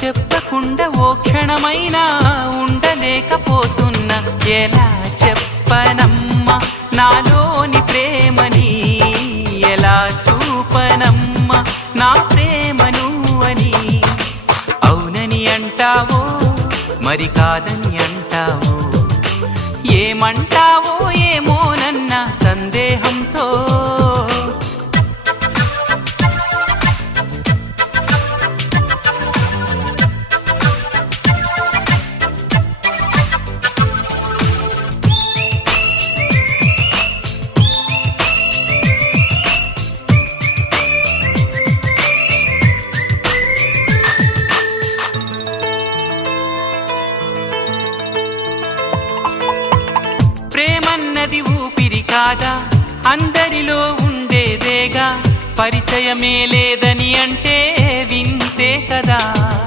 చెప్పకుండా ఓ క్షణమైనా ఉండలేకపోతున్నా. ఎలా చెప్పనమ్మా నాలోని ప్రేమని, ఎలా చూపనమ్మా నా ప్రేమను అని. అవునని అంటావో మరి కాదని అంటావో, ఏమంటావో ఏమోనన్న సందేహంతో. ప్రేమన్నది ఊపిరి కాదా, అందరిలో ఉండేదేగా. పరిచయమే లేదని అంటే వింతే కదా.